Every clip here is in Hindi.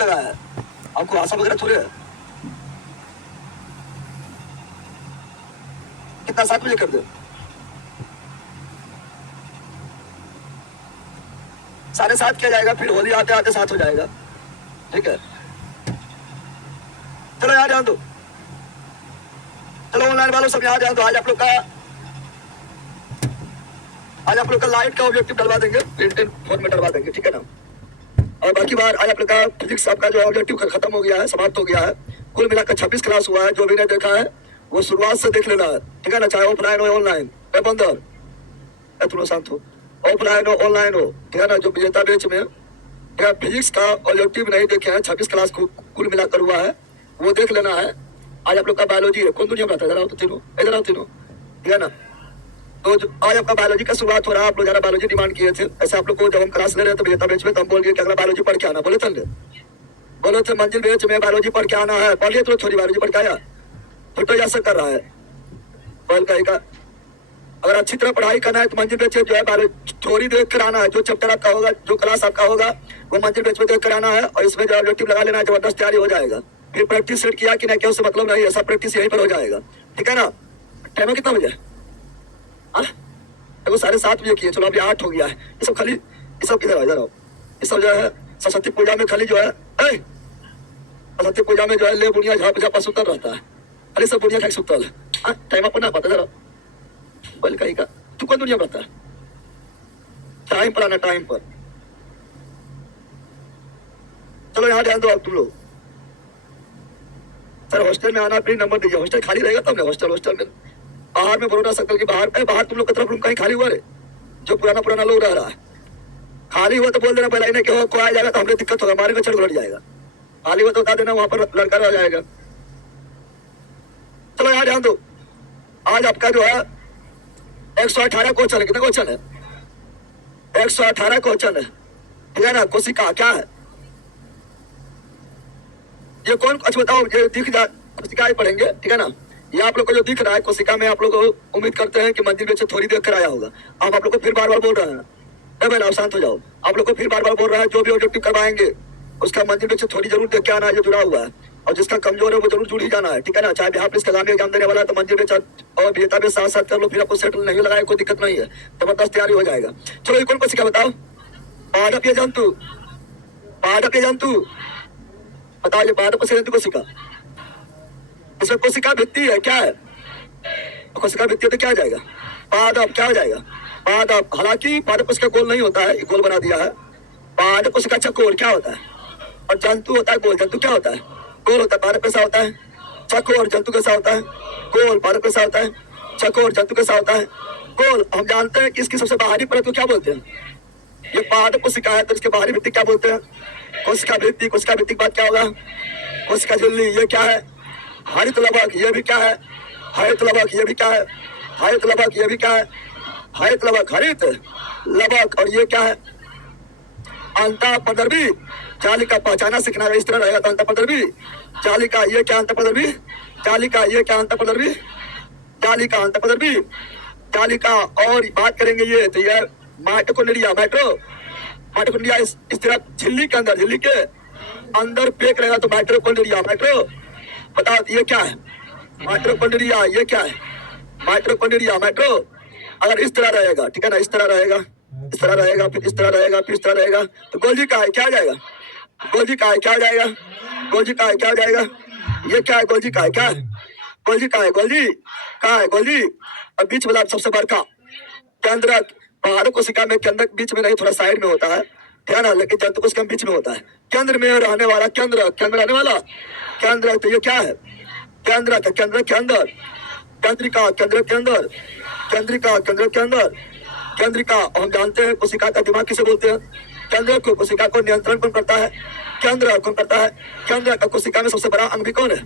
लगा है, आपको आशा वगैरह थोड़े है। कितना 7 बजे कर दो, 7:30 किया जाएगा, फिर होली आते आते 7 हो जाएगा। ठीक है, चलो यहाँ जान दो, चलो ऑनलाइन वालों सब यहाँ जान दो। आज आप लोग का लाइट का ऑब्जेक्टिव डलवा देंगे, प्रिंटेड फॉर्म में डलवा देंगे, ठीक है ना। और बाकी बार आज आप लोग का फिजिक्स आपका जो ऑब्जेक्टिव खत्म हो गया है, समाप्त हो गया है। कुल मिलाकर 26 क्लास हुआ है। जो भी नहीं देखा है वो शुरुआत से देख लेना है, ठीक है ना, चाहे ऑफलाइन हो ऑनलाइन। बंदर थोड़ा शांत हो, ऑफलाइन हो ऑनलाइन हो, ठीक है ना। जो विजेता बैच में क्या फिजिक्स का ऑब्जेक्टिव नहीं देखे हैं, 26 क्लास को कुल मिलाकर हुआ है, वो देख लेना है। आज आप लोग का बायोलॉजी है, कौन दुनिया में आता है, इधर आओ तो तीनों, इधर आओ तीनों, ठीक है ना। तो आज आपका बायोलॉजी का शुरुआत हो रहा है। आप लोग ज्यादा बायोलॉजी डिमांड किए थे। ऐसे आप लोग को जब हम क्लास ले रहे थे विजेता बैच में, तो हम बोल गए कि अगला बायोलॉजी पढ़ के आना, बोले थे मंजिल बैच में बायोलॉजी पढ़ के आना है। पढ़िए तो थोड़ी बायोलॉजी पढ़ के आया, तो ऐसा कर रहा है पहल का। अगर अच्छी तरह पढ़ाई करना है तो मंजिल बैच जो है बायोलॉजी थ्योरी देख कर आना है। जो चैप्टर आपका होगा, जो क्लास आपका होगा, वो मंजिल बैच में देख कर आना है। और इसमें जो ऑब्जेक्टिव लगा लेना है, जबरदस्त तैयारी हो जाएगा। फिर प्रैक्टिस सेट किया कि नहीं क्या, उससे मतलब नहीं है, सब प्रैक्टिस यहीं पर हो जाएगा, ठीक है ना। टाइम कितना बजे? वो 7:30 बजे किए, चलो अभी 8 हो गया है। ये सब खाली, ये सब इधर आओ, ये सब जो है सरस्वती पूजा में खाली जो है, सरस्वती पूजा में जो है ले बुनिया झाप सुतल रहता है, खाली सब बुनिया खा सुतल है। टाइम अपन ना पता जरा बोल कहीं का, तू कौन दुनिया रहता है? टाइम पर आना, टाइम पर। चलो यहाँ ध्यान दो अब तुम लोग। सर हॉस्टल में आना, प्री नंबर दीजिए। हॉस्टल खाली रहेगा तब ना, हॉस्टल में बाहर में बड़ौदा सर्कल के बाहर तुम लोग की तरफ रूम कहीं खाली हुआ रे? जो पुराना लोग रह रहा है, खाली हुआ तो बोल देना पहले, नहीं कि कोई आ जाएगा तो हमें दिक्कत होगा, हमारे में चढ़ घट जाएगा। खाली हुआ तो बता देना, वहां पर लड़का रह जाएगा। चलो यहाँ ध्यान दो। आज आपका जो है 118 क्वेश्चन है। कितना क्वेश्चन है? 118 क्वेश्चन है, ठीक है ना। कोशिका क्या है ये कौन, अच्छा बताओ, ये दिख जा, कोशिका ही पढ़ेंगे, ठीक है ना। ये आप लोग को जो दिख रहा है कोशिका में, आप लोग उम्मीद करते हैं कि मंदिर में से थोड़ी देर कर आया होगा। अब आप लोग को फिर बार बार बोल रहे हैं, भाई आप शांत हो जाओ। आप लोग को फिर बार बार बोल रहा है, जो भी ऑब्जेक्टिव करवाएंगे उसका मंदिर में से थोड़ी जरूर देख के आना है, जो जुड़ा हुआ है। और जिसका कमजोर है वो जरूर जुड़ ही जाना है, ठीक है ना। चाहे बिहार पुलिस का एग्जाम देने वाला है तो मंदिर में और विजेता में साथ साथ कर लो, फिर आपको सेटल नहीं लगाए, कोई दिक्कत नहीं है, जबरदस्त तैयारी हो जाएगा। चलो ये कौन कोशिका बताओ? पादप ये जंतु, पादप ये जंतु बताओ, ये पादप से जंतु कोशिका, इसमें कोशिका भित्ति है, क्या है? कोशिका भित्ति है तो क्या हो जाएगा? पादप, क्या हो जाएगा? पादप। हालांकि पादप कोशिका गोल नहीं होता है, गोल बना दिया है। पादप कोशिका चकोर, क्या होता है? और जंतु होता है गोल। जंतु क्या होता है? गोल होता है। पादप कैसा होता है? चकोर। जंतु कैसा होता है? गोल। पादप कैसा होता है? चकोर। जंतु कैसा होता है? गोल। हम जानते हैं कि इसकी सबसे बाहरी परत को क्या बोलते हैं? ये पादप कोशिका है तो इसके बाहरी भित्ति क्या बोलते हैं? कोशिका भित्ति। कोशिका भित्ति के बाद क्या होगा? कोशिका झिल्ली। ये क्या है? हरित लवक। ये भी क्या है? हरित लवक। ये भी क्या है? हरित लवक। ये भी क्या है? हरित लवक, हरित लवक। और ये क्या है? अंतःपदर्भी जालिका। पहचाना सीखना इस तरह रहेगा तो अंतःपदर्भी जालिका। ये क्या? अंतःपदर्भी जालिका। ये क्या? अंतःपदर्भी जालिका, अंतःपदर्भी जालिका। और बात करेंगे ये तो ये माइटोकॉन्ड्रिया, माइटोकॉन्ड्रिया इस तरह झिल्ली के अंदर, झिल्ली के अंदर पेक रहेगा तो माइटोकॉन्ड्रिया। बताओ ये क्या है? माइटोकॉन्ड्रिया। ये क्या है? माइटोकॉन्ड्रिया। अगर इस तरह रहेगा, ठीक है ना, इस तरह रहेगा, इस तरह रहेगा, फिर इस तरह रहेगा, फिर इस तरह रहेगा, तो गोल्जी का है, क्या हो जाएगा? गोल्जी का है, क्या हो जाएगा? गोल्जी का है, क्या हो जाएगा? ये क्या है? गोल्जी का है, क्या है? गोल्जी का है, गोल्जी का है, गोल्जी। और बीच वाला सबसे बड़का केंद्रक। बाहर कोशिका में केंद्रक बीच में नहीं, थोड़ा साइड में होता है, ठीक है ना, लेकिन जंतु कोशिका बीच में होता है। केंद्र में रहने वाला, केंद्र रहने वाला केंद्र। तो ये क्या है? केंद्र के केंद्र के अंदर, केंद्रिका केंद्र के अंदर, केंद्रिका केंद्र के अंदर, केंद्रिका। हम जानते हैं कोशिका का दिमाग किसे बोलते हैं? केंद्र को। कोशिका को नियंत्रण कौन करता है? केंद्र कौन करता है? केंद्र का। कोशिका में सबसे बड़ा अंग भी कौन है?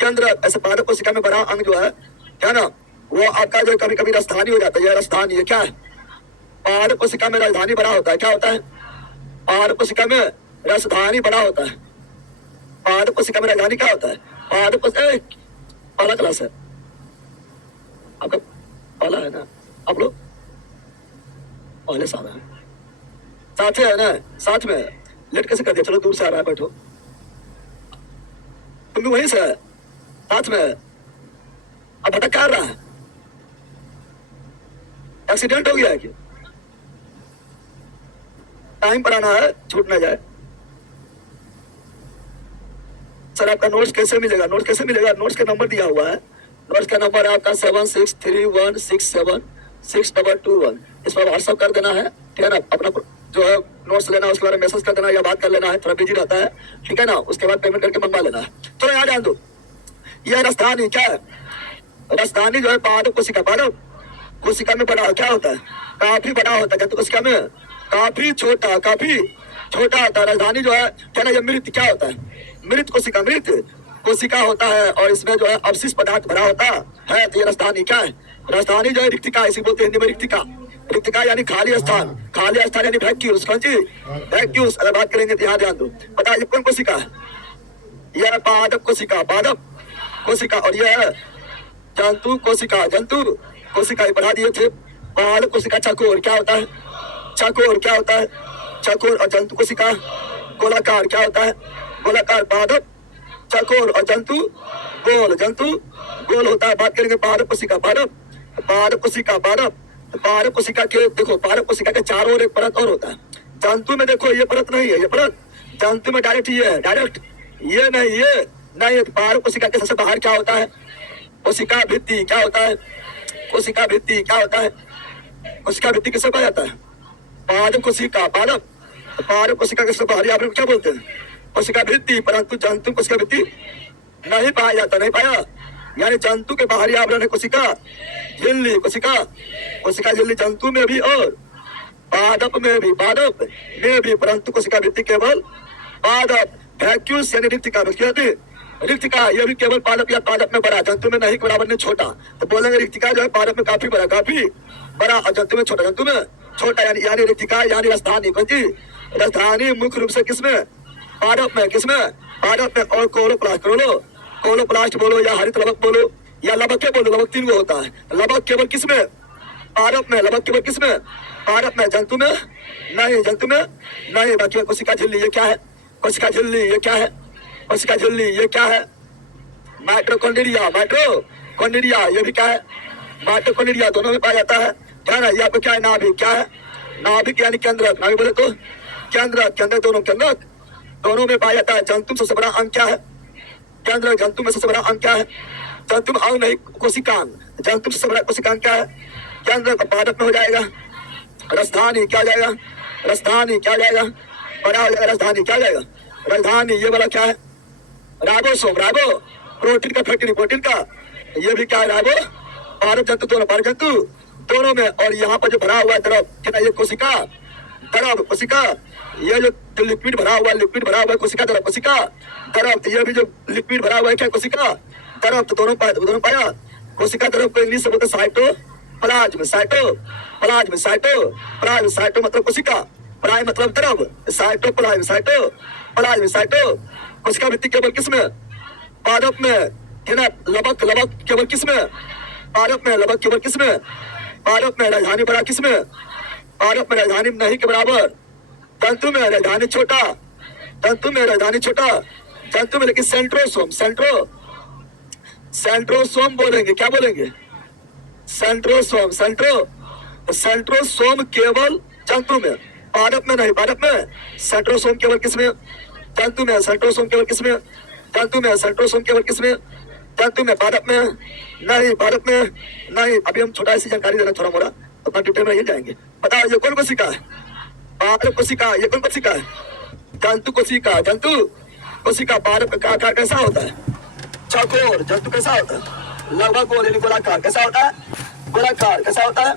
केंद्र। ऐसे पादप कोशिका में बड़ा अंग जो है ना, वो आपका जो कभी कभी राजधानी हो जाता है। राजधानी ये क्या है? पादप कोशिका में राजधानी बड़ा होता है, क्या होता है? पादप कोशिका में राजधानी बड़ा होता है। पादप कोशिका में राजधानी क्या होता है? पादप पहला क्लास है आपका, पहला है ना आप लोग? पहले साल है, साथ है ना, साथ में लेट कैसे कर दिया? चलो दूर से आ रहा है, बैठो, तुम भी वहीं से है, साथ में है। अब भटक कर रहा है, एक्सीडेंट हो गया है क्या? टाइम पर आना है, छूट ना जाए। सर आपका नोट्स कैसे मिलेगा? नोट्स कैसे मिलेगा? नोट्स का नंबर दिया हुआ है, नोट्स का नंबर है आपका 7631676221। इस पर व्हाट्सअप कर देना है, ठीक है ना? अपना जो है नोट्स लेना है, उसके बारे में मैसेज कर देना या बात कर लेना है, थोड़ा बिजी रहता है, ठीक है ना? उसके बाद पेमेंट करके मंगवा लेना है। तो यहाँ ध्यान दो, यह राजधानी क्या है? राजधानी जो है पादप कोशिका, पादप कोशिका में बड़ा क्या होता है? काफी बड़ा होता है। जंतु कोशिका में काफी छोटा होता है। राजधानी जो है क्या ना, ये मृत क्या होता है? मृत कोशिका होता है, और इसमें जो है अवशिष्ट पदार्थ भरा होता है। तो ये राजधानी क्या है? राजधानी जो है रिक्तिका, इसी बोलते हैं हिंदी में रिक्तिका यानी खाली स्थान यानी वैक्यूल्स। कौन सी? वैक्यूल्स। अगर बात करेंगे तो यहाँ ध्यान दो, पता है कौन कोशिका है? यह पादप कोशिका, और यह है जंतु कोशिका, ये बढ़ा दिए थे। पादप कोशिका चकोर क्या होता है? चकोर। और जंतु कोशिका गोलाकार क्या होता है? गोलाकार। पादप चकोर और जंतु गोल होता है। बात करेंगे पादप कोशिका, पादप कोशिका के देखो, पादप कोशिका के चारों ओर एक परत और होता है। जंतु में देखो ये परत नहीं है, ये परत जंतु में डायरेक्ट ये है, ये नहीं। पादप कोशिका के सबसे बाहर क्या होता है? कोशिका भित्ति क्या होता है? कोशिका भित्ति किसे कहा जाता है? पादप कोशिका के सबसे बाहरी आवरण क्या बोलते हैं? कोशिका भित्ति। परंतु जंतु कोशिका भित्ति नहीं पाया जाता, यानी जंतु के बाहरी आवरण है कोशिका झिल्ली, कोशिका झिल्ली जंतु में भी और पादप में भी, परंतु कोशिका भित्ति केवल पादप। वैक्यूल्स यानी रिक्तिका, यह भी केवल पादप या पादप में बड़ा, जंतु में नहीं, बराबर नहीं, छोटा। तो बोलेंगे रिक्तिका जो है पादप में काफी बड़ा और जंतु में छोटा, यानी रिक्तिका यानी राजधानी। कौन सी? राजधानी मुख्य रूप से किसमें? पादप में। और कोलोप्लास्ट बोलो या हरित लवक बोलो या लवक बोलो, लवक 3 होता है। लवक केवल किसमें? पादप में। पादप में। जंतु में नहीं। बाकी कोशिका झिल्ली ये क्या है? कोशिका झिल्ली ये क्या है? माइटोकॉन्ड्रिया ये भी क्या है? माइटोकॉन्ड्रिया दोनों में पाया जाता है। ध्यान है, ये आपको क्या है? नाभिक क्या है? नाभिक यानी केंद्रक। नाभिक बोले तो केंद्रक, दोनों में पाया जाता है। जंतु में सबसे बड़ा अंग क्या है? केंद्रक। जंतु में सबसे बड़ा अंग क्या है? जंतु में अंग नहीं, कोशिकांग। जंतु में सबसे बड़ा कोशिकांग क्या है? केंद्रक। पादप में हो जाएगा राजधानी क्या हो जाएगा? बड़ा हो जाएगा राजधानी क्या हो जाएगा? राजधानी। ये वाला क्या है? राइबोसोम, प्रोटीन का, फैटी प्रोटीन का, ये भी क्या है? राइबो। पादप जंतु दोनों में। और यहाँ पर जो भरा हुआ है द्रव, क्या ये कोशिका द्रव, ये जो लिक्विड भरा हुआ है कोशिका द्रव, ये भी जो लिक्विड भरा हुआ है क्या? कोशिका द्रव। तो दोनों पाया। कोशिका द्रव को इंग्लिश से बोलते हैं साइटोप्लाज्म। साइटो मतलब कोशिका, प्लाज्म मतलब द्रव, साइटो। कोशिका भित्ति केवल किसमें? पादप में, है ना? लवक केवल किसमें? पादप में। लवक केवल किसमें? पादप में। राजधानी बड़ा किसमें? पादप में। राजधानी नहीं के बराबर जंतु में। राजधानी छोटा जंतु में, लेकिन सेंट्रोसोम बोलेंगे। क्या बोलेंगे? सेंट्रोसोम केवल जंतु में, पादप में नहीं। पादप में। सेंट्रोसोम केवल किसमें? जंतु में। सेंट्रोसोम केवल किसमें? जंतु में। पादप में नहीं। अभी हम छोटा सी जानकारी देना, थोड़ा मोड़ा, अपना डिटेल में ये जाएंगे। बताओ ये कौन कोशिका है? पादप कोशिका। ये कौन कोशिका है? जंतु कोशिका। पादप का आकार कैसा होता है? चौकोर। जंतु कैसा होता है? लगभग गोल यानी गोलाकार। कैसा होता है? गोलाकार। कैसा होता है?